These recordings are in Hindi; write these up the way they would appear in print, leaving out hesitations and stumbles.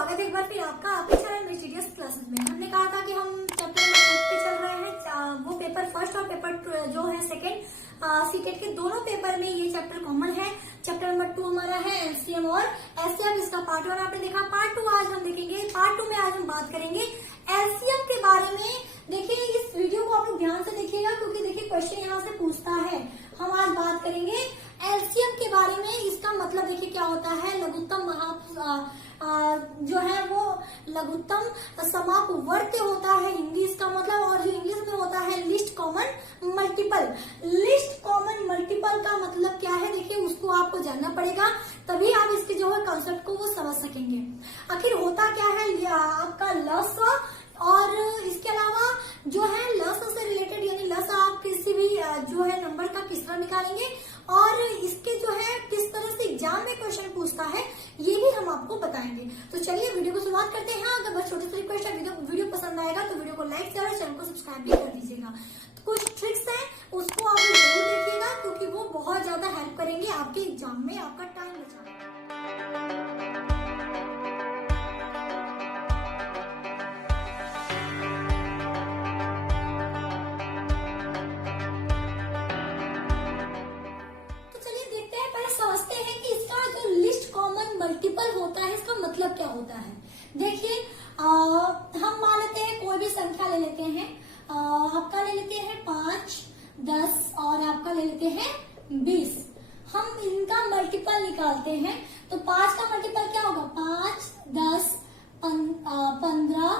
स्वागत है एक बार फिर आपका आपके चैनल में स्टूडियोस क्लासेस में। हमने कहा था कि हम चैप्टर नंबर 2 पे चल रहे हैं। वो पेपर फर्स्ट और पेपर जो है सेकंड सीटेट के दोनों पेपर में ये चैप्टर कॉमन है। चैप्टर नंबर 2 हमारा है एलसीएम और एचसीएफ। इसका पार्ट 1 आपने देखा, पार्ट 2 आज हम देखेंगे। पार्ट 2 में आज हम बात करेंगे एलसीएम के बारे में। देखिए इस वीडियो को आप लोग ध्यान से देखिएगा क्योंकि देखिए क्वेश्चन यहाँ से पूछता है। हम आज बात करेंगे एलसीएम के बारे में। इसका मतलब देखिए क्या होता है, लघुत्तम जो है वो लघुत्तम समापवर्ती होता है हिंदी इसका मतलब, और जो इंग्लिश में होता है list common multiple. List common multiple का मतलब क्या है देखिए उसको आपको जानना पड़ेगा, तभी आप इसके जो है कॉन्सेप्ट को वो समझ सकेंगे। आखिर होता क्या है आपका लस, और इसके अलावा जो है लस से रिलेटेड यानी लस आप किसी भी जो है नंबर का किस तरह निकालेंगे और इसके जो है किस तरह से एग्जाम में क्वेश्चन पूछता है ये भी हम आपको बताएंगे। तो चलिए वीडियो को शुरुआत करते हैं। अगर बस छोटी सी रिक्वेस्ट है, वीडियो पसंद आएगा तो वीडियो को लाइक शेयर और चैनल को सब्सक्राइब भी कर दीजिएगा। तो कुछ ट्रिक्स हैं उसको आप जरूर देखिएगा क्योंकि वो बहुत ज्यादा हेल्प करेंगे आपके एग्जाम में, आपका टाइम बचाएगा। समझते हैं कि इसका जो लिस्ट कॉमन मल्टीपल होता है इसका मतलब क्या होता है। देखिए हम मान लेते हैं कोई भी संख्या ले लेते हैं, आपका ले लेते हैं 5, 10 और आपका ले लेते हैं 20। हम इनका मल्टीपल निकालते हैं तो 5 का मल्टीपल क्या होगा, 5, 10, 15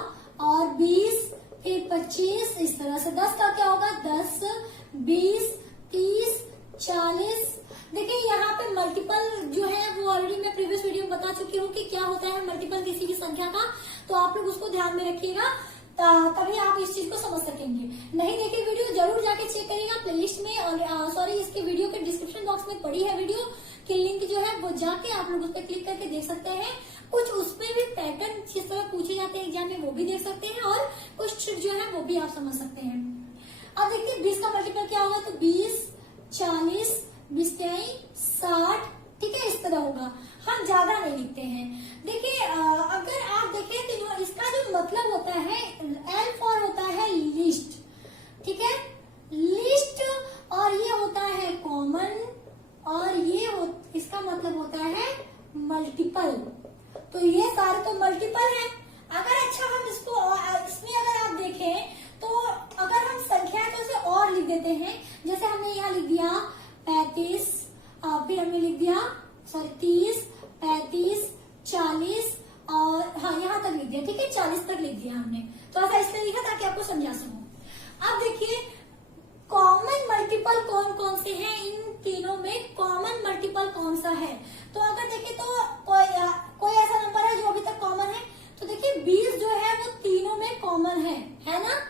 और 20 फिर 25, इस तरह से 10 का क्या होगा, 10, 20, 30, 40। देखिए यहाँ पे मल्टीपल जो है वो ऑलरेडी मैं प्रीवियस वीडियो में बता चुकी हूँ कि क्या होता है मल्टीपल किसी भी संख्या का, तो आप लोग उसको ध्यान में रखिएगा तभी आप इस चीज को समझ सकेंगे। नहीं देखिए वीडियो जरूर जाके चेक करिएगा प्लेलिस्ट में, और सॉरी इसके वीडियो के डिस्क्रिप्शन बॉक्स में पड़ी है वीडियो की लिंक जो है वो जाके आप लोग उस पर क्लिक करके देख सकते हैं। कुछ उसमें भी पैटर्न जिस तरह पूछे जाते हैं एग्जाम में वो भी देख सकते हैं और कुछ ट्रिक जो है वो भी आप समझ सकते हैं। अब देखिए 20 का मल्टीपल क्या होगा, तो 20, 40, 20, 60, ठीक है, इस तरह होगा। हम ज्यादा नहीं लिखते हैं। देखिए अगर आप देखें तो इसका जो मतलब होता है एल फॉर होता है लिस्ट, ठीक है, लिस्ट, और ये होता है कॉमन, और ये इसका मतलब होता है मल्टीपल। तो ये सारे तो मल्टीपल हैं। अगर अच्छा हम इसको इसमें अगर आप देखें तो अगर हम संख्या है तो उसे और लिख देते हैं। जैसे हमने यहाँ लिख दिया 35, फिर हमने लिख दिया 30, 35, 40 और हाँ यहाँ तक लिख दिया, ठीक है, 40 तक लिख दिया हमने। तो ऐसा इसलिए लिखा ताकि आपको समझा सकूं। अब देखिए कॉमन मल्टीपल कौन कौन से हैं, इन तीनों में कॉमन मल्टीपल कौन सा है। तो अगर देखें तो कोई ऐसा नंबर है जो अभी तक कॉमन है, तो देखिए 20 जो है वो तीनों में कॉमन है ना,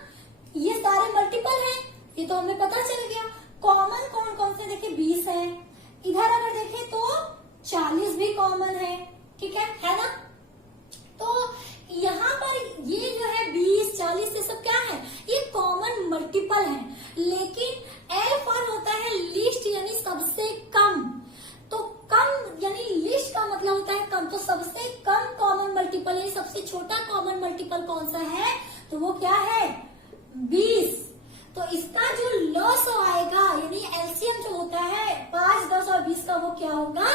ये सारे मल्टीपल है, ये तो हमें पता चल गया। कॉमन कौन कौन से, देखिए 20 है, इधर अगर देखें तो 40 भी कॉमन है, ठीक है ना। तो यहाँ पर ये जो है 20, 40 ये सब क्या है, ये कॉमन मल्टीपल है। लेकिन एल फॉर होता है लिस्ट यानी सबसे कम। तो कम यानी लिस्ट का मतलब होता है कम, तो सबसे कम कॉमन मल्टीपल यानी सबसे छोटा कॉमन मल्टीपल कौन सा है, तो वो क्या है, 20। तो इसका जो लॉस आएगा यानी एलसीएम जो होता है 5, 10 और 20 का, वो क्या होगा,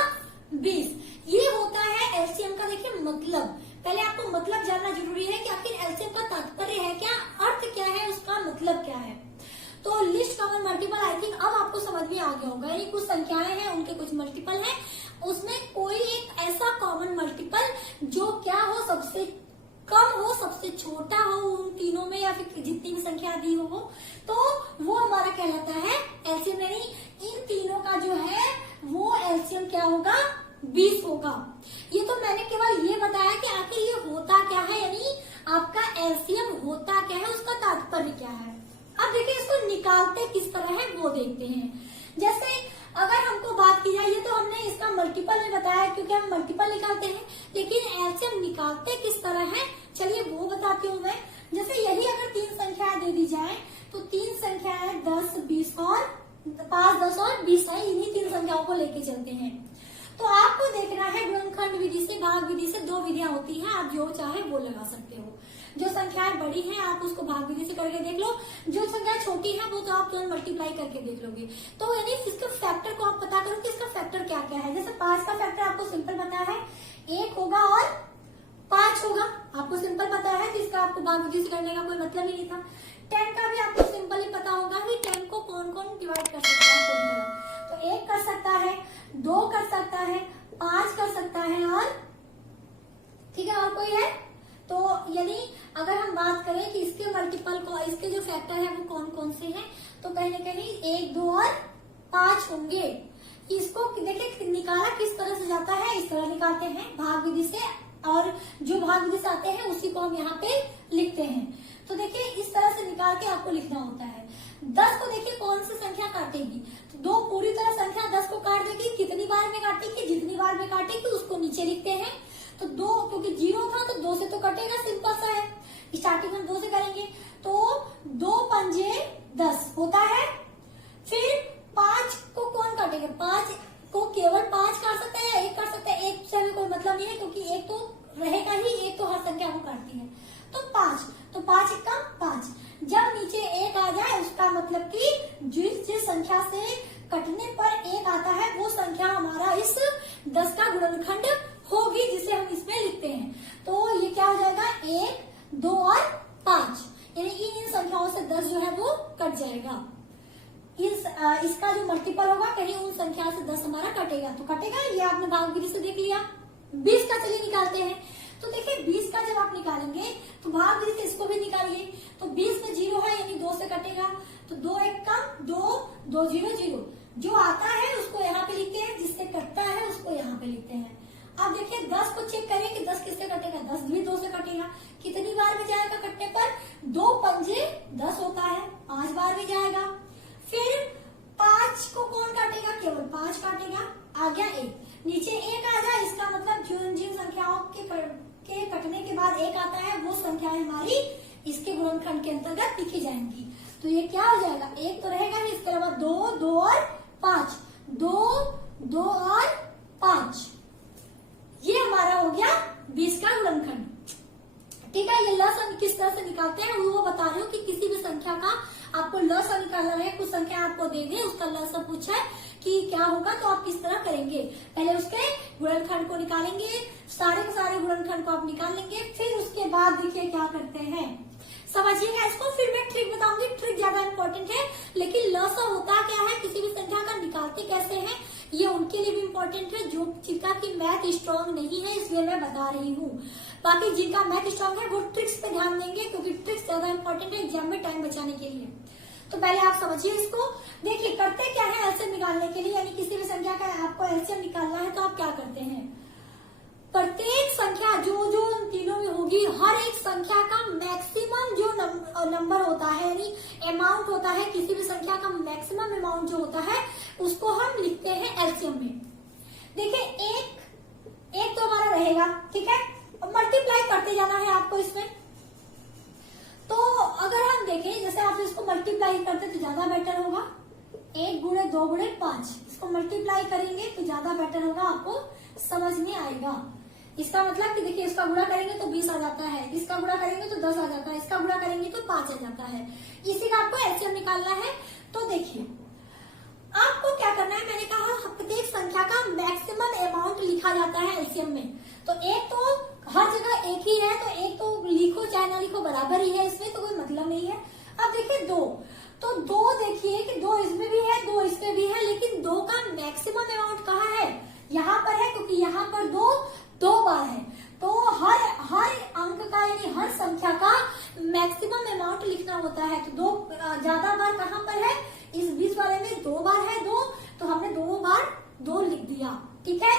20। ये होता है एलसीएम का। देखिए मतलब पहले आपको मतलब जानना जरूरी है कि आखिर एलसीएम का तात्पर्य है क्या, अर्थ क्या है, उसका मतलब क्या है। तो list common multiple I think अब आपको समझ में आ गया होगा। यानी कुछ संख्याएं हैं उनके कुछ मल्टीपल हैं, उसमें कोई एक ऐसा कॉमन मल्टीपल जो क्या हो, सबसे कम हो, सबसे छोटा हो उन तीनों में, या फिर जितनी भी संख्या दी हो, तो वो हमारा कहलाता है एलसीएम। यानी इन तीनों का जो है वो एलसीएम क्या होगा, 20 होगा। ये तो मैंने केवल ये बताया कि आखिर ये होता क्या है, यानी आपका एलसीएम होता क्या है, उसका तात्पर्य क्या है। अब देखिए इसको निकालते किस तरह है वो देखते हैं। जैसे अगर हमको बात की जाए, ये तो हमने इसका मल्टीपल में बताया क्योंकि हम मल्टीपल निकालते हैं, लेकिन एलसीएम निकालते किस तरह है चलिए वो बताती हूँ मैं। जैसे यही अगर 3 संख्याएं दे दी जाए तो 3 संख्याएं 10, 20 और 5, 10 और 20 है, इन्हीं 3 संख्याओं को लेके चलते हैं। तो आपको देखना है गुणनखंड विधि से, भाग विधि से, दो विधियां होती हैं, आप जो चाहे वो लगा सकते हो। जो संख्याएं बड़ी हैं आप उसको भाग विधि से करके देख लो, जो संख्याएं छोटी हैं वो तो आप तुरंत मल्टीप्लाई करके देख लोगे। तो यानी इसका फैक्टर को आप पता करो कि इसका फैक्टर क्या क्या है। जैसे 5 का फैक्टर आपको सिंपल पता है, 1 होगा और 5 होगा, आपको सिंपल पता है कि इसका आपको भाग विधि से करने का कोई मतलब ही नहीं था। 10 का भी आपको सिंपल ही पता होगा कि 10 को कौन कौन डिवाइड कर सकता है पूरी तरह। तो 1 कर सकता है, 2 कर सकता है, 5 कर सकता है, और ठीक है और कोई है। तो यानी अगर हम बात करें कि इसके मल्टीपल को, इसके जो फैक्टर है वो कौन कौन से हैं, तो कहीं ना कहीं 1, 2 और 5 होंगे। इसको देखिए निकाला किस तरह से जाता है, इस तरह निकालते हैं भाग विधि से, और जो भाग विधि से आते हैं उसी को हम यहाँ पे लिखते हैं। तो देखिए इस तरह से निकाल के आपको लिखना होता है। 10 को देखिए कौन सी संख्या काटेगी, तो 2 पूरी तरह संख्या 10 को काट देगी, कितनी बार में काटेगी, जितनी बार में काटेगी उसको नीचे लिखते हैं। तो 2 क्योंकि 0 था तो 2 से तो कटेगा, सिंपल सा है, स्टार्टिंग हम 2 से करेंगे। तो 2 पंजे 10 होता है। फिर 5 को कौन काटेगा, 5 को केवल 5 काट सकते हैं या 1 काट सकते हैं, 1 से भी कोई मतलब नहीं है क्योंकि 1 तो रहेगा ही, 1 तो हर संख्या को काटती है। तो 5, तो 5 1 5। जब नीचे 1 आ जाए उसका मतलब कि जिस संख्या से कटने पर 1 आता है वो संख्या हमारा इस 10 का गुणनखंड होगी, जिसे हम इसमें लिखते हैं। तो ये क्या हो जाएगा, 1, 2 और 5, यानी इन संख्याओं से 10 जो है वो कट जाएगा। इसका जो मल्टीपल होगा कहीं उन संख्या से 10 हमारा कटेगा, तो कटेगा, ये आपने भाग विधि से देख लिया। 20 का चलिए निकालते हैं। तो देखिए 20 का जब आप निकालेंगे तो भाग विधि से इसको भी निकालिए। तो 20 में 0 है यानी 2 से कटेगा, तो 2 1 का 2, 2 0 0, जो आता है उसको यहाँ पे लिखते हैं, जिससे कटता है उसको यहाँ पे लिखते हैं। अब देखिए 10 को चेक करें कि 10 किससे कटेगा, 10 भी 2 से कटेगा। कितनी बार में जाएगा कटने पर, 2 पंजे 10 होता है, 5 बार में जाएगा। फिर 5 को कौन काटेगा, केवल 5 काटेगा, आ गया 1, नीचे 1 आ जाए, इसका मतलब जिन संख्याओं के कटने के बाद 1 आता है वो संख्याएं हमारी इसके गुणनखंड के अंतर्गत लिखी जाएंगी। तो ये क्या हो जाएगा, 1 तो रहेगा ही, इसके अलावा 2, 2 और 5, 2, 2 और 5, ये हमारा हो गया 20 का गुणनखंड। ठीक है, ये लसन किस तरह से निकालते हैं वो बता रही हूँ कि किसी भी संख्या का आपको लसन निकालना है, कुछ संख्या आपको दे दे, उसका लसन पूछा है कि क्या होगा, तो आप किस तरह करेंगे, पहले उसके गुणनखंड को निकालेंगे, सारे के सारे गुणनखंड को आप निकाल लेंगे। फिर उसके बाद देखिए क्या करते हैं, समझिएगा इसको, फिर मैं ट्रिक बताऊंगी, ट्रिक ज्यादा इंपॉर्टेंट है। लेकिन लसन होता क्या है, किसी भी संख्या का निकालते कैसे हैं, ये उनके लिए भी इम्पोर्टेंट है जो जिनका की मैथ स्ट्रांग नहीं है, इसलिए मैं बता रही हूँ। बाकी जिनका मैथ स्ट्रांग है वो ट्रिक्स पे ध्यान देंगे, क्योंकि ट्रिक्स ज्यादा इंपॉर्टेंट है एग्जाम में टाइम बचाने के लिए। तो पहले आप समझिए इसको। देखिए करते क्या है एलसीएम निकालने के लिए, यानी किसी भी संख्या का आपको एलसीएम निकालना है तो आप क्या करते हैं, प्रत्येक संख्या जो जो तीनों में होगी, हर एक संख्या का मैक्सिमम जो नंबर होता है, यानी अमाउंट होता है, किसी भी संख्या का मैक्सिमम अमाउंट जो होता है उसको हम लिखते हैं एलसीएम में। देखिए एक तो हमारा रहेगा, ठीक है, और मल्टीप्लाई करते जाना है आपको इसमें। तो अगर हम देखें, जैसे आप इसको मल्टीप्लाई करते तो ज्यादा बेटर होगा, 1 गुणे 2 गुणे 5, इसको मल्टीप्लाई करेंगे तो ज्यादा बेटर होगा, आपको समझ में आएगा। इसका मतलब कि देखिए इसका गुणा करेंगे तो 20 आ जाता है, इसका गुणा करेंगे तो 10 आ जाता है, इसका गुणा करेंगे तो 5 आ जाता है। इसी का आपको एलसीएम निकालना है। तो देखिए आपको क्या करना है, मैंने कहा प्रत्येक संख्या का मैक्सिमम अमाउंट लिखा जाता है एलसीएम में। तो एक तो हर जगह एक ही है, तो एक तो लिखो चाहे ना लिखो बराबर ही है, इसमें तो कोई मतलब नहीं है। अब देखिए 2, तो 2 देखिए कि 2 इसमें भी है 2 इसमें भी है, लेकिन 2 का मैक्सिमम अमाउंट कहाँ है, यहाँ पर है, क्योंकि यहाँ पर 2 बार है। तो हर अंक का यानी हर संख्या का मैक्सिमम अमाउंट लिखना होता है। तो 2 ज्यादा बार कहाँ पर है, इस 20 वाले में 2 बार है 2, तो हमने 2 बार 2 लिख दिया, ठीक है।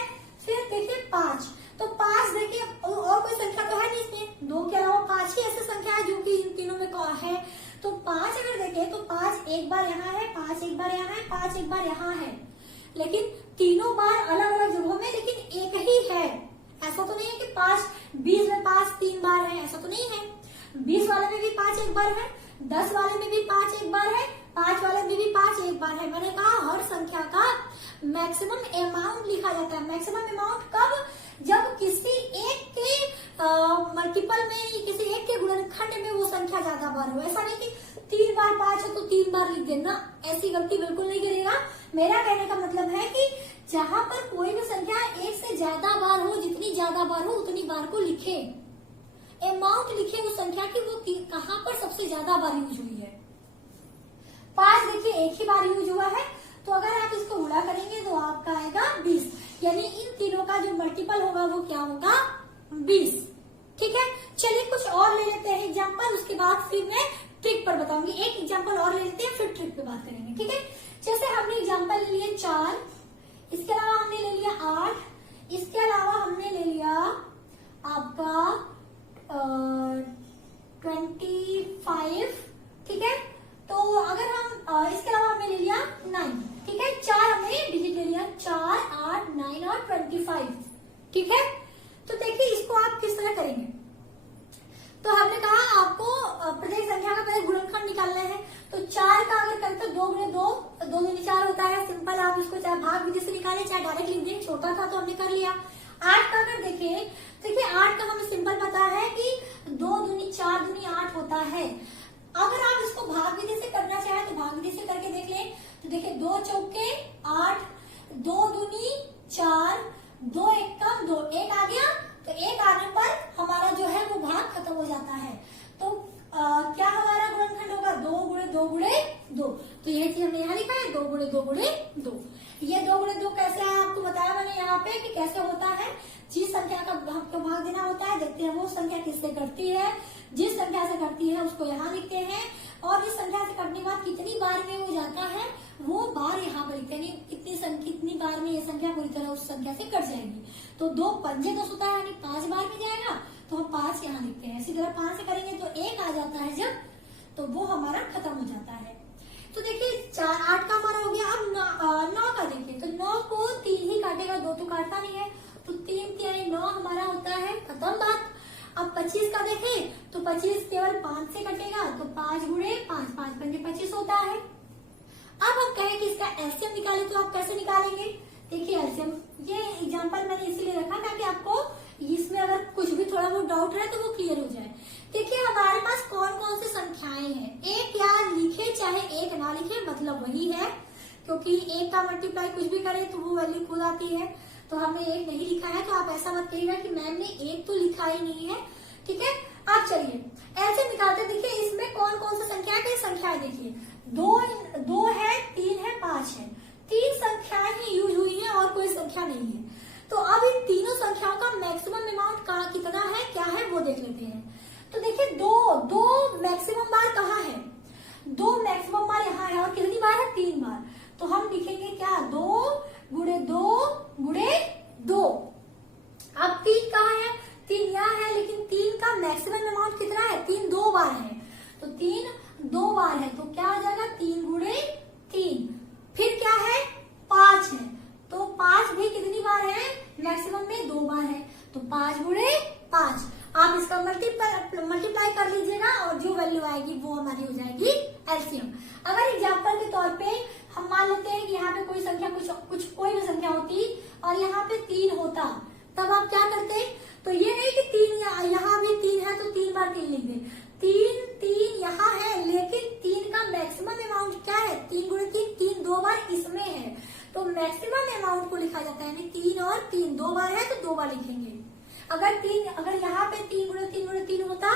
फिर देखिए 5, तो 5 देखिए और कोई संख्या तो है नहीं इसमें, 2 के अलावा 5 ही ऐसी संख्या है जो कि इन तीनों में है। तो 5 अगर देखें तो 5 एक बार यहाँ है, 5 एक बार यहाँ है, 5 एक बार यहाँ है, लेकिन तीनों बार अलग अलग जगहों में, लेकिन एक ही है। ऐसा तो नहीं है कि 20 में 5 3 बार है, ऐसा तो नहीं है। 20 वाले में भी 5 एक बार है, 10 वाले में भी 5 एक बार है, 5 वाले में भी 5 एक बार है। मैंने कहा हर संख्या का मैक्सिमम अमाउंट लिखा जाता है। मैक्सिमम अमाउंट कब? जब किसी एक के मल्टीपल में, किसी एक के गुणनखंड में वो संख्या ज्यादा बार हो। ऐसा नहीं कि 3 बार 5 है तो 3 बार लिख देना, ऐसी गलती बिल्कुल नहीं करेगा। मेरा कहने का मतलब है कि जहां पर कोई भी संख्या एक से ज्यादा बार हो, जितनी ज्यादा बार हो उतनी बार को लिखे, अमाउंट लिखे उस संख्या की, वो कहां पर सबसे ज्यादा बार यूज हुई है। 5 देखिए एक ही बार यूज हुआ है, तो अगर आप इसको गुणा करेंगे तो आपका आएगा 20, यानी इन तीनों का जो मल्टीपल होगा वो क्या होगा? 20। ठीक है, चलिए कुछ और ले लेते हैं एग्जाम्पल, उसके बाद फिर मैं ट्रिक पर बताऊंगी। एक एग्जाम्पल और ले लेते हैं, फिर ट्रिक पे बात करेंगे। ठीक है, जैसे हमने एग्जाम्पल ले लिए 4, इसके अलावा हमने ले लिया 8, इसके अलावा हमने ले लिया आपका 25। ठीक है, तो अगर हम इसके अलावा हमने ले लिया 9। ठीक है, 4 हमने डिजिट ले लिया, 4, 8, 9 और 25। ठीक है, तो देखिए इसको आप किस तरह करेंगे। तो हमने कहा आपको प्रत्येक संख्या का पहले गुणनखंड निकालना है। तो 4 का अगर करें तो 2 गुणे 2, 2 दूनी 4 होता है। सिंपल, आप इसको चाहे भाग विधि से निकालें चाहे डायरेक्ट लिख दें, छोटा था तो हमने कर लिया। 8 का अगर देखिए 8 का हमें सिंपल पता है कि 2 दूनी 4 दूनी 8 होता है। अगर आप इसको भाग विधि से करना चाहे तो भाग विधि से करके देख लें। तो देखिए 2 चौके 8, 2 दूनी 4, 2 एकम 2, 1 आ गया। तो 1 आने पर हमारा जो है वो भाग खत्म हो जाता है। तो क्या हमारा गुणनखंड होगा? 2 गुणे 2 गुणे 2। तो यह चीज हमने यहाँ लिखा है, 2 गुणे 2 गुणे 2। ये 2 गुणे 2 कैसे है आपको बताया मैंने यहाँ पे कि कैसे होता है। जिस संख्या का भाग देना होता है, देखते हैं वो संख्या किससे कटती है। जिस संख्या से कटती है उसको यहाँ लिखते हैं, और जिस संख्या से कटने के बाद कितनी बार में वो जाता है वो बार यहाँ पर लिखते हैं। कितनी बार में ये संख्या पूरी तरह उस संख्या से कट जाएगी। तो 2 पंजे 10 होता है, यानी 5 बार में जाएगा, तो हम 5 यहाँ लिखते हैं। इसी तरह 5 से करेंगे तो 1 आ जाता है जब, तो वो हमारा खत्म हो जाता है। तो देखिए 4, 8 का हमारा हो गया। अब 9 का देखिए, तो 9 को 3 ही काटेगा, 2 तो काटता नहीं है। तो 3 यानी 9 हमारा होता है, खत्म बात। अब 25 का देखें तो 25 केवल 5 से कटेगा, तो 5 गुणे 5, 5 पंजे 25 होता है। अब हम कहें कि इसका एलसीएम निकाले, तो आप कैसे निकालेंगे? देखिए एलसीएम, ये एग्जांपल मैंने इसीलिए रखा ताकि आपको इसमें अगर कुछ भी थोड़ा बहुत डाउट रहे तो वो क्लियर हो जाए। देखिए हमारे पास कौन कौन सी संख्याएं हैं। एक या लिखे चाहे एक ना लिखे, मतलब वही है, क्योंकि एक का मल्टीप्लाई कुछ भी करे तो वो वैल्यू खुद आती है। तो हमने एक नहीं लिखा है, तो आप ऐसा मत कहिएगा कि मैम ने एक तो लिखा ही नहीं है। ठीक है, आप चलिए ऐसे निकालते। देखिए इसमें कौन कौन सी संख्या है, संख्याएं देखिए 2 है, 3 है, 5 है। 3 संख्याएं ही यूज हुई है और कोई संख्या नहीं है। तो अब इन तीनों संख्याओं का मैक्सिमम अमाउंट कितना है, क्या है वो देख लेते हैं। तो देखिए 2 मैक्सिमम बार कहाँ है? 2 मैक्सिमम बार यहाँ है, और कितनी बार है? 3 बार। तो हम लिखेंगे क्या? 2 गुणे 2 गुणे 2। अब 3 कहाँ है? 3 यहाँ है, लेकिन 3 का मैक्सिमम अमाउंट कितना है? 3 2 बार है, तो 3 2 बार है, तो क्या आ जाएगा? 3 गुणे 3। फिर क्या है? 5 है, तो 5 भी कितनी बार है? मैक्सिमम में 2 बार है, तो 5 गुणे 5। आप इसका मल्टीप्लाई कर लीजिएगा और जो वैल्यू आएगी वो हमारी हो जाएगी एलसीएम। अगर एग्जाम्पल के तौर पे हम मान लेते हैं कि यहाँ पे कोई संख्या कोई भी संख्या होती और यहाँ पे 3 होता, तब आप क्या करते? तो ये नहीं कि 3 यहाँ भी 3 है तो 3 बार 3 लिख दे। 3 यहाँ है, लेकिन 3 का मैक्सिमम अमाउंट क्या है? 3 गुणे 3 2 बार इसमें है, तो मैक्सिमम अमाउंट को लिखा जाता है। यानी 3 और 3 2 बार है तो 2 बार लिखेंगे। अगर यहाँ पे 3 गुणे 3 गुणे 3 होता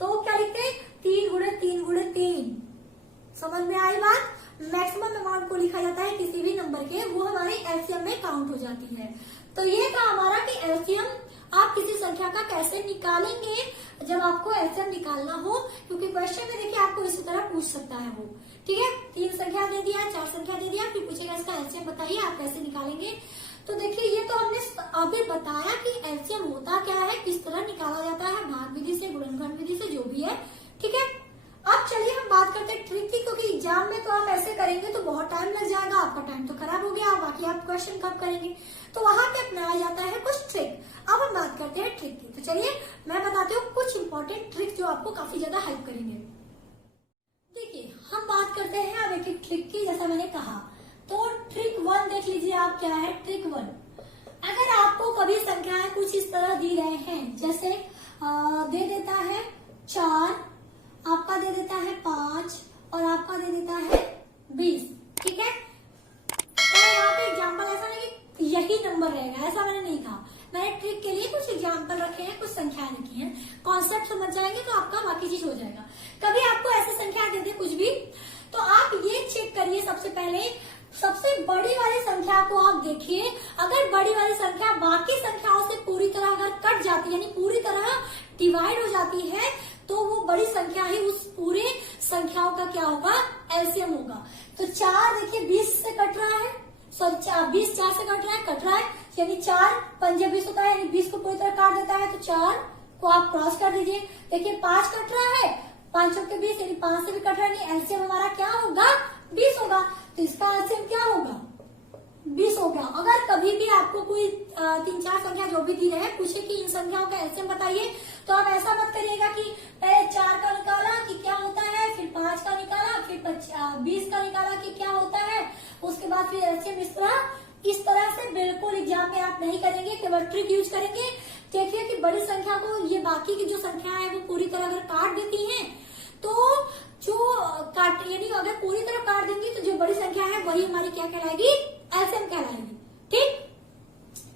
तो क्या लिखते? 3 गुणे 3 गुणे 3। समझ में आई बात? मैक्सिमम अमाउंट को लिखा जाता है किसी भी नंबर के, वो हमारे एलसीएम में काउंट हो जाती है। तो ये था हमारा कि एलसीएम आप किसी संख्या का कैसे निकालेंगे जब आपको एलसीएम निकालना हो, क्योंकि क्वेश्चन में देखिए आपको इसी तरह पूछ सकता है वो। ठीक है, 3 संख्या दे दिया, 4 संख्या दे दिया, फिर पूछेगा इसका एलसीएम बताइए, आप कैसे निकालेंगे। तो देखिए ये तो हमने अभी बताया कि एलसीएम होता क्या है, किस तरह निकाला जाता है, भाग विधि से, गुणनखंड विधि से, जो भी है। ठीक है, अब चलिए हम बात करते हैं ट्रिक की, क्योंकि एग्जाम में तो आप ऐसे करेंगे तो बहुत टाइम लग जाएगा, आपका टाइम तो खराब हो गया, बाकी आप क्वेश्चन कब करेंगे। तो वहां पे अपनाया जाता है कुछ ट्रिक। अब हम बात करते हैं ट्रिक की। तो चलिए मैं बताती हूँ कुछ इंपॉर्टेंट ट्रिक जो आपको काफी ज्यादा हेल्प करेंगे। देखिए हम बात करते हैं अब एक एक ट्रिक की, जैसा मैंने कहा। तो ट्रिक 1 देख लीजिए आप, क्या है ट्रिक 1। अगर आपको कभी संख्याएं कुछ इस तरह दी गए हैं, जैसे दे देता है 4, आपका दे देता है 5 और आपका दे देता है 20, ठीक है। तो यहाँ पे एग्जाम्पल ऐसा नहीं कि यही नंबर रहेगा, ऐसा मैंने नहीं कहा। मैंने ट्रिक के लिए कुछ एग्जाम्पल रखे हैं, कुछ संख्याएं रखी हैं। कॉन्सेप्ट समझ जाएंगे तो आपका बाकी चीज हो जाएगा। कभी आपको ऐसी संख्या दे दे कुछ भी, तो आप ये चेक करिए सबसे पहले, सबसे बड़ी वाली संख्या को आप देखिए। अगर बड़ी वाली संख्या बाकी संख्याओं से पूरी तरह अगर कट जाती है, यानी पूरी तरह डिवाइड हो जाती है, तो वो बड़ी संख्या ही उस पूरे संख्याओं का क्या होगा, एलसीएम होगा। तो 4 देखिए 20 से कट रहा है, सॉरी 20 4 से कट रहा है, यानी 4 पंजे 20 होता है, यानी 20 को पूरी तरह काट देता है, तो 4 को आप क्रॉस कर दीजिए। देखिए 5 कट रहा है, 5 के 20, यानी 5 से भी कट रहा है, एलसीएम हमारा क्या होगा, 20 होगा। तो इसका एलसीएम क्या होगा, 20 हो गया। अगर कभी भी आपको कोई 3-4 संख्या जो भी दी रहे पूछे कि इन संख्याओं का एलसीएम बताइए, तो आप ऐसा मत करिएगा कि पहले 4 का निकाला कि क्या होता है, फिर 5 का निकाला, फिर 20 का निकाला कि क्या होता है, उसके बाद फिर एलसीएम इस तरह से बिल्कुल एग्जाम में आप नहीं करेंगे, केवल ट्रिक यूज करेंगे। देखिए कि बड़ी संख्या को ये बाकी की जो संख्या है वो पूरी तरह अगर काट देती हैं, तो जो काट यानी अगर पूरी तरह काट देंगी तो जो बड़ी संख्या है वही हमारी क्या कहलाएगी, एलसीएम कहलाएगी। ठीक,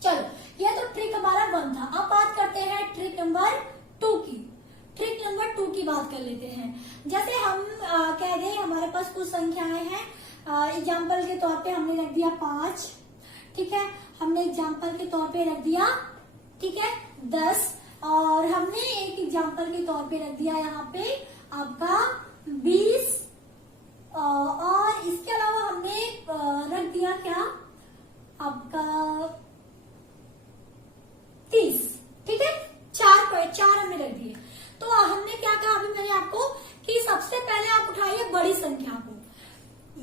चलो ये तो ट्रिक हमारा 1 था। अब बात करते हैं ट्रिक नंबर 2 की। ट्रिक नंबर 2 की बात कर लेते हैं। जैसे हम कह दें हमारे पास कुछ संख्याएं हैं, एग्जाम्पल के तौर पे हमने रख दिया 5, ठीक है, हमने एग्जाम्पल के तौर पे रख दिया, ठीक है 10, और हमने एक एग्जाम्पल के तौर पे रख दिया यहाँ पे आपका 20, और इसके अलावा हमने रख दिया क्या आपका 30, ठीक है, 4 हमने रख दिए। तो हमने क्या कहा अभी मैंने आपको कि सबसे पहले आप उठाइए बड़ी संख्या को,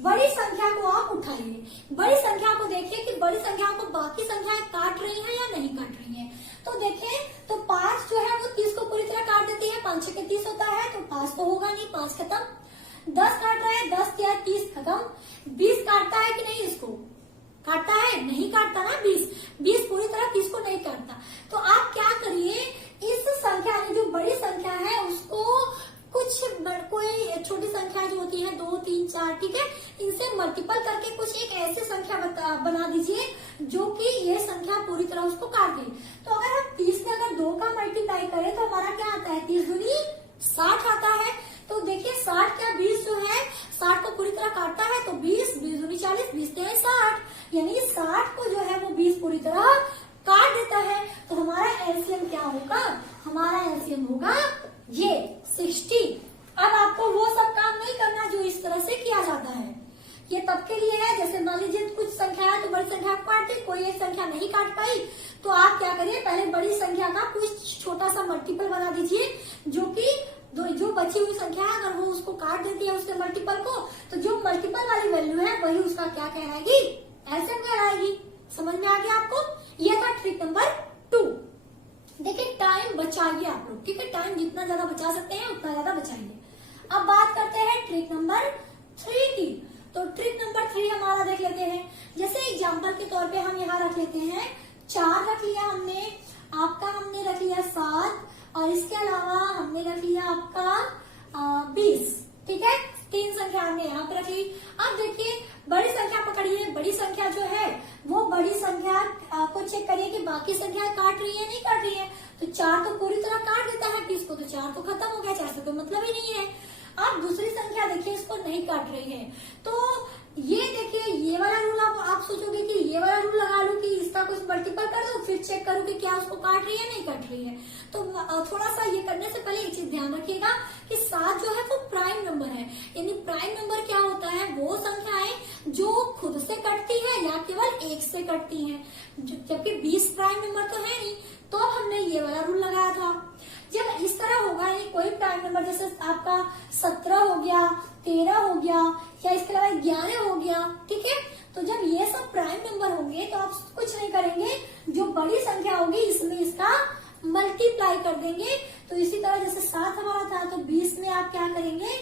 बड़ी संख्या को आप उठाइए, बड़ी संख्या को देखिए कि बड़ी संख्या को बाकी संख्याएं काट रही हैं या नहीं काट रही हैं। तो देखें तो 5 जो है वो 30 को पूरी तरह काट देती है, 5 के 30 होता है, तो 5 तो होगा नहीं, 5 खत्म। 10 काट रहा है, 10 क्या 30 खत्म। 20 काटता है कि नहीं, इसको काटता है, नहीं काटता ना, 20 पूरी तरह 30 को नहीं काटता। तो आप क्या करिए, इस संख्या जो बड़ी संख्या है उसको कुछ कोई छोटी संख्या जो होती है 2, 3, 4, ठीक है, इनसे मल्टीपल करके कुछ एक ऐसी संख्या बना दीजिए जो कि ये संख्या पूरी तरह उसको काट दे। तो अगर हम 30 में अगर 2 का मल्टीप्लाई करें तो हमारा क्या आता है, 30 दूनी 60 आता है। तो देखिए 60 क्या 20 जो है 60 को पूरी तरह काटता है, तो 20 दूनी 40, 20 है 60, यानी 60 को जो है वो 20 पूरी तरह काट देता है। तो हमारा एलसीएम क्या होगा, हमारा एलसीएम होगा ये 60। अब आपको वो सब काम नहीं करना जो इस तरह से किया जाता है, ये तब के लिए है जैसे मान लीजिए कुछ संख्या है तो बड़ी संख्या को काट दी, कोई एक संख्या नहीं काट पाई, तो आप क्या करिए पहले बड़ी संख्या का कुछ छोटा सा मल्टीपल बना दीजिए, जो कि जो बची हुई संख्या है अगर वो उसको काट देती है उसके मल्टीपल को, तो जो मल्टीपल वाली वैल्यू है वही उसका क्या कहलाएगी, एलसीएम कहलाएगी। समझ में आ गया आपको, ये था ट्रिक नंबर 2। देखिए टाइम बचाइए आप लोग, ठीक है, टाइम जितना ज्यादा बचा सकते हैं उतना ज्यादा बचाइए। अब बात करते हैं ट्रिक नंबर 3 की। तो ट्रिक नंबर 3 हमारा देख लेते हैं। जैसे एग्जांपल के तौर पे हम यहाँ रख लेते हैं 4 रख लिया हमने, आपका हमने रख लिया 7, और इसके अलावा हमने रख लिया आपका 20, ठीक है, 3 संख्या हमने यहाँ पे रख ली। अब देखिए बड़ी संख्या पकड़िए, बड़ी संख्या जो है वो बड़ी संख्या को चेक करिए कि बाकी संख्या काट रही है नहीं काट रही है। तो 4 तो पूरी तरह काट देता है 20 को, तो 4 तो खत्म हो गया, 4 से कोई मतलब ही नहीं है। अब दूसरी संख्या देखिए इसको नहीं काट रही है, तो ये देखिए ये वाला रूल आप सोचोगे कि ये वाला रूल लगा लूं कि इसका कुछ मल्टीपल कर दो फिर चेक करूं कि क्या उसको काट रही है नहीं काट रही है। तो थोड़ा सा ये करने से पहले एक चीज ध्यान रखिएगा कि 7 जो है वो प्राइम नंबर है, यानी प्राइम नंबर क्या होता है, वो संख्याएं जो खुद से कटती है या केवल 1 से कटती है, जबकि 20 प्राइम नंबर तो है नहीं, तो हमने ये वाला रूल लगाया था। जब इस तरह होगा यानी कोई प्राइम नंबर जैसे आपका 17 हो गया, 13 हो गया, या इसके अलावा 11 हो गया, ठीक है, तो जब ये सब प्राइम नंबर होंगे तो आप कुछ नहीं करेंगे, जो बड़ी संख्या होगी इसमें इसका मल्टीप्लाई कर देंगे। तो इसी तरह जैसे 7 हमारा था तो 20 में आप क्या करेंगे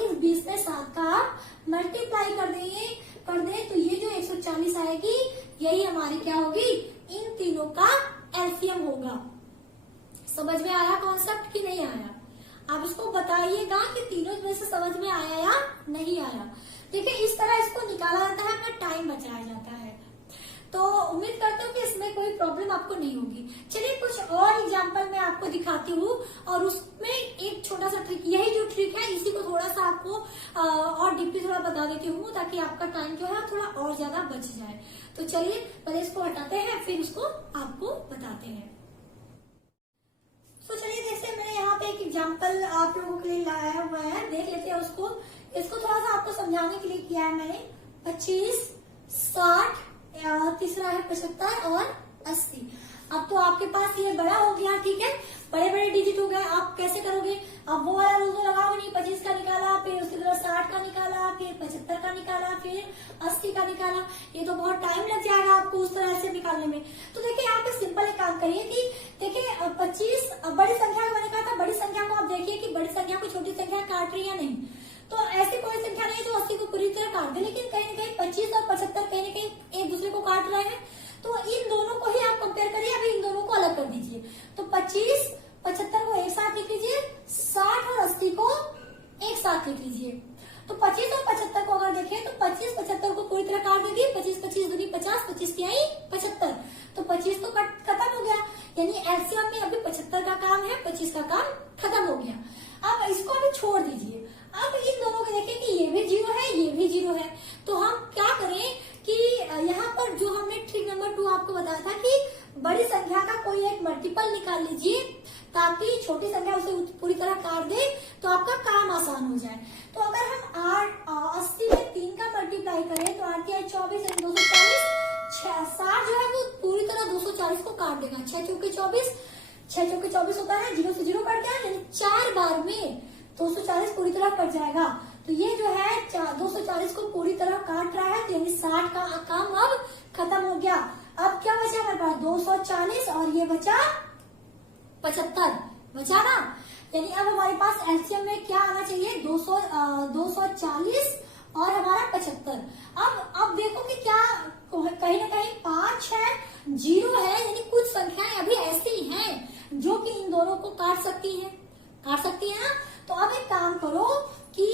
इस 20 में 7 का आप मल्टीप्लाई कर दें तो ये जो 140 आएगी यही हमारी क्या होगी, इन तीनों का एलसीएम होगा। समझ में आया कॉन्सेप्ट कि नहीं आया? आप इसको बताइएगा कि तीनों में से समझ में आया या नहीं आया। देखिए इस तरह इसको निकाला जाता है, अपना टाइम बचाया जाता है। तो उम्मीद करती हूँ कि इसमें कोई प्रॉब्लम आपको नहीं होगी। चलिए कुछ और एग्जांपल मैं आपको दिखाती हूँ और उसमें एक छोटा सा ट्रिक, यही जो ट्रिक है इसी को थोड़ा सा आपको और डीपली थोड़ा बता देती हूँ ताकि आपका टाइम जो है थोड़ा और ज्यादा बच जाए। तो चलिए पहले इसको हटाते हैं फिर उसको आपको बताते हैं। तो चलिए जैसे मैंने यहाँ पे एक एग्जाम्पल आप लोगों के लिए लाया हुआ है, देख लेते हैं उसको। इसको थोड़ा सा आपको समझाने के लिए किया है मैंने। 25, 60, तीसरा है 75 और 80। अब तो आपके पास ये बड़ा हो गया, ठीक है, बड़े बड़े डिजिट हो गए। आप कैसे करोगे? अब वो वाला रूल तो लगाओ नहीं, 25 का निकाला, फिर उसके बाद 60 का निकाला, फिर 75 का निकाला, फिर 80 का निकाला। ये तो बहुत टाइम लग जाएगा आपको उस तरह से निकालने में। तो देखिए यहाँ पे सिंपल एक काम करिए कि देखिए 25 बड़ी संख्या का मैंने कहा था, बड़ी संख्या को आप देखिए कि बड़ी संख्या को छोटी संख्या काट रही है या नहीं। तो ऐसी कोई संख्या नहीं है जो 80 को पूरी तरह काट दे, लेकिन कहीं ना कहीं 25 और 75 कहीं ना कहीं एक दूसरे को काट रहे हैं। तो इन दोनों को ही आप कंपेयर करिए, अभी इन दोनों को अलग कर दीजिए। तो 25, 75 को एक साथ लिख लीजिए, 60 और 80 को एक साथ लिख लीजिए। तो 25 और 75 को अगर देखें तो 25 75 को पूरी तरह काट देगी, 25 25 दूनी 50, 25 की आई 75। तो 25 तो खत्म हो गया, यानी एलसीएम में अभी 75 का काम है, 25 का काम खत्म हो गया। अब इसको अभी छोड़ दीजिए। अब इन दोनों को देखें कि ये भी 0 है, ये भी 0 है। तो हम क्या करें कि यहाँ पर जो हमने ट्रिक नंबर 2 आपको बताया था कि बड़ी संख्या का कोई एक मल्टीपल निकाल लीजिए ताकि छोटी संख्या उसे पूरी तरह काट दे, तो आपका काम आसान हो जाए। तो अगर हम 80 में 3 का मल्टीप्लाई करें तो 8 की 24 यानी 240, 60 जो है वो पूरी तरह 240 को काट देगा। 6 चौके 24, 6 चौके 24 होता है, 0 से 0 कट गया, यानी 4 बार में 240 पूरी तरह कट जाएगा। तो ये जो है 240 को पूरी तरह काट रहा है, तो यानी 60 का काम अब खत्म हो गया। अब क्या बचा हमारे पास? 240 और ये बचा 75 बचा ना। यानी अब हमारे पास एलसीएम में क्या आना चाहिए? 240 और हमारा 75। अब देखो कि क्या कहीं ना कहीं 5 है, 0 है, यानी कुछ संख्याएं अभी ऐसी हैं जो कि इन दोनों को काट सकती है ना। तो अब एक काम करो कि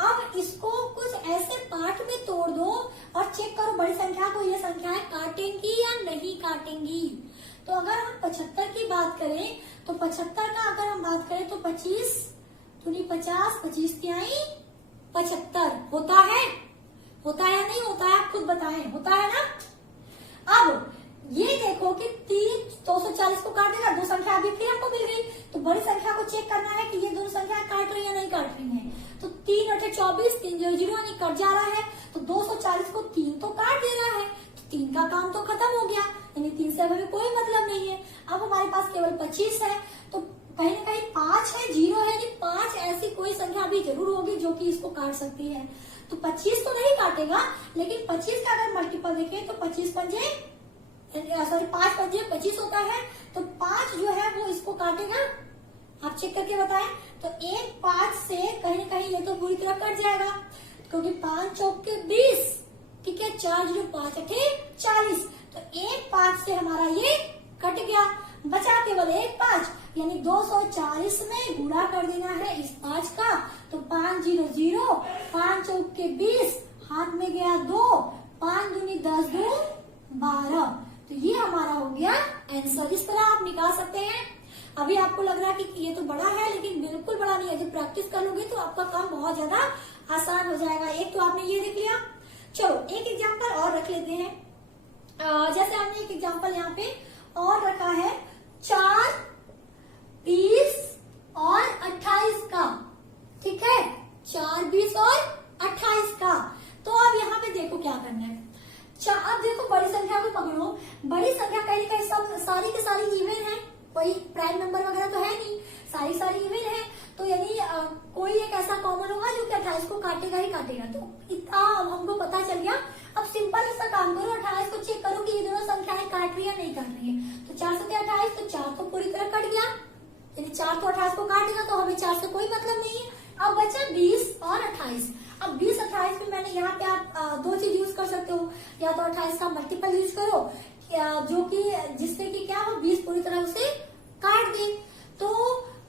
अब इसको कुछ ऐसे पार्ट में तोड़ दो और चेक करो बड़ी संख्या को ये संख्याएं काटेंगी या नहीं काटेंगी। तो अगर हम 75 की बात करें तो 75 का अगर हम बात करें तो 25 दूनी 50, 25 की आई 75 होता है या नहीं होता है? आप खुद बताएं, होता है ना। अब ये देखो कि 240 को काट देगा, 2 संख्या अभी फिर हमको मिल गई। तो बड़ी संख्या को चेक करना है कि ये दोनों संख्या काट रही है नहीं काट रही है। तो 3 8 24, 3 0 0 यानी कट जा रहा है। तो 240 को 3 तो काट दे रहा है, तो 3 का काम तो खत्म हो गया, यानी 3 से हमें कोई मतलब नहीं है। अब हमारे पास केवल 25 है, तो कहीं ना कहीं 5 है, 0 है, यानी 5 ऐसी कोई संख्या भी जरूर होगी जो कि इसको काट सकती है। तो 25 तो नहीं काटेगा, लेकिन 25 का अगर मल्टीपल देखें तो 25 पंजे 5 पंजे 25 होता है। तो 5 जो है वो इसको काटेगा, आप चेक करके बताएं। तो 1 5 से कहीं ना कहीं ये तो पूरी तरह कट जाएगा, क्योंकि 5 चौके 20, ठीक है, 4 0 5 8 40। तो 1 5 से हमारा ये कट गया, बचा केवल 1 5, यानी 240 में गुणा कर देना है इस 5 का। तो 5 0 0, 5 चौके 20, हाथ में गया 2, 5 दूनी 10 2 12। तो ये हमारा हो गया आंसर। इस तरह आप निकाल सकते हैं। अभी आपको लग रहा है कि ये तो बड़ा है, लेकिन बिल्कुल बड़ा नहीं है। जब प्रैक्टिस कर लोगे तो आपका काम बहुत ज्यादा आसान हो जाएगा। एक तो आपने ये देख लिया। चलो एक एग्जांपल और रख लेते हैं। जैसे हमने एक एग्जांपल यहाँ पे और रखा है 4, 20 और 28 का, ठीक है, 4, 20 और 28 का। तो अब यहाँ पे देखो क्या करना है। अब देखो बड़ी संख्या को पकड़ो। बड़ी संख्या कहीं कहीं सब सारी की सारी इवन है, कोई प्राइम नंबर वगैरह तो है नहीं, सारी इवन है। तो यानी कोई एक ऐसा कॉमन होगा जो कि 28 को काटेगा ही काटेगा। तो इतना हमको पता चल गया। अब सिंपल सा काम करो, 28 को चेक करो कि ये दोनों संख्याएं काट रही है नहीं काट रही है। तो 4 से 28, तो 4 तो पूरी तरह कट गया, यानी 4 तो 28 को काट देगा, तो हमें 4 से कोई मतलब नहीं है। अब बचा 20 और 28। अब 20 28 में मैंने यहाँ पे आप दो चीज यूज कर सकते हो, या तो 28 का मल्टीपल यूज करो जो कि जिससे कि क्या हो 20 पूरी तरह उसे काट दे। तो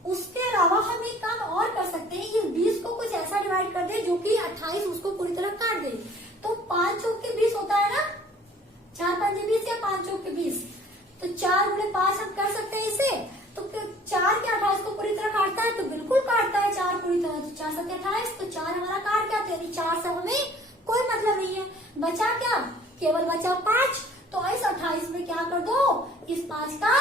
उसके अलावा हम एक काम और कर सकते हैं, इस 20 को कुछ ऐसा डिवाइड कर दे जो कि 28 उसको पूरी तरह काट दे। तो 5 चौक के 20 होता है ना, 4 5 20 या 5 चौक के 20, तो 4 गुणे 5 हम कर सकते हैं इसे। तो 4 के 28 को पूरी तरह काटता है, तो बिल्कुल काटता है 4 पूरी तरह, तो 4 7 28, तो 4 हमारा काट गया, यानी 4 से हमें कोई मतलब नहीं है। बचा क्या, केवल बचा 5। तो इस 28 में क्या कर दो, इस 5 का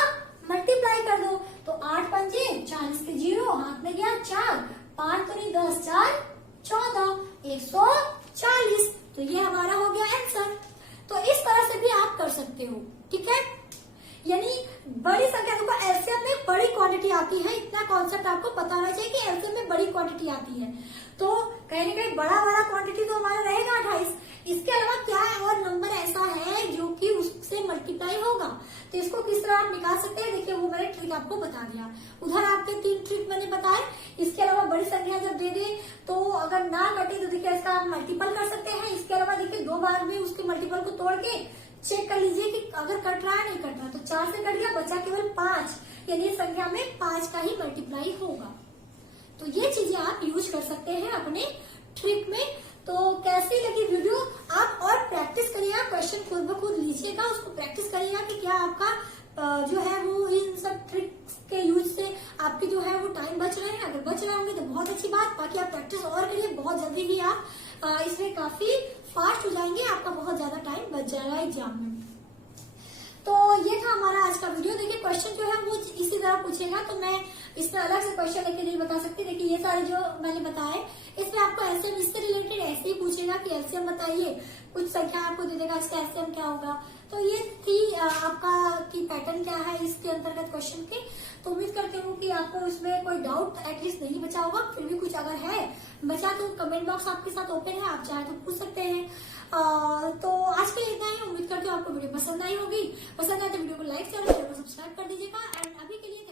मल्टीप्लाई कर दो। तो 8 पंजे 40 के 0, हाथ में गया 4, 5 दूनी 10, 4 14, 140। तो ये हमारा हो गया आंसर। तो इस तरह से भी आप कर सकते हो, ठीक है। यानी बड़ी संख्या, देखो एलसीएम में बड़ी क्वांटिटी आती है, इतना कॉन्सेप्ट आपको पता होना चाहिए कि एलसीएम में बड़ी क्वांटिटी आती है। तो कहीं ना कहीं बड़ा वाला क्वांटिटी तो हमारा रहेगा 28। इसके अलावा क्या है और नंबर ऐसा है जो कि उससे मल्टीप्लाई होगा, तो इसको किस तरह आप निकाल सकते हैं, देखिए वो मैंने ट्रिक आपको बता दिया। उधर आपके 3 ट्रिक मैंने बताए। इसके अलावा बड़ी संख्या जब दे दे तो अगर ना कटे तो देखिए इसका आप मल्टीपल कर सकते हैं। इसके अलावा देखिए 2 बार में उसके मल्टीपल को तोड़ के चेक कर लीजिए कि अगर कट रहा है नहीं कट रहा, तो 4 से कट गया, बचा केवल 5, यानी संख्या में 5 का ही मल्टीप्लाई होगा। तो ये चीजें आप यूज कर सकते हैं अपने ट्रिक में। तो कैसी लगी वीडियो, आप और प्रैक्टिस करिएगा, क्वेश्चन खुद ब खुद लीजिएगा, उसको प्रैक्टिस करिएगा कि क्या आपका जो है वो इन सब ट्रिक्स के यूज से आपके जो है वो टाइम बच रहे हैं। अगर बच रहे होंगे तो बहुत अच्छी बात, बाकी आप प्रैक्टिस और करिए, बहुत जल्दी ही आप इसमें काफी फास्ट हो जाएंगे, आपका बहुत ज्यादा टाइम बच जाएगा एग्जाम में। तो ये था हमारा आज का वीडियो। देखिए क्वेश्चन जो है वो इसी तरह पूछेगा, तो मैं इसमें अलग से क्वेश्चन लेके नहीं बता सकती। देखिए ये सारे जो मैंने बताए इसमें आपको एलसीएम इससे रिलेटेड ऐसे ही पूछेगा कि एलसीएम बताइए, कुछ संख्या आपको दे देगा, इसका एलसीएम क्या होगा। तो ये थी आपका कि पैटर्न क्या है इसके अंतर्गत क्वेश्चन के। तो उम्मीद करती हूँ कि आपको इसमें कोई डाउट एटलीस्ट नहीं बचा होगा। फिर भी कुछ अगर है बचा तो कमेंट बॉक्स आपके साथ ओपन है, आप चाहे तो पूछ सकते हैं। तो आज के लिए इतना ही। उम्मीद करती हूँ आपको वीडियो पसंद आई होगी। पसंद आए तो वीडियो को लाइक, चैनल को सब्सक्राइब कर दीजिएगा। एंड अभी के लिए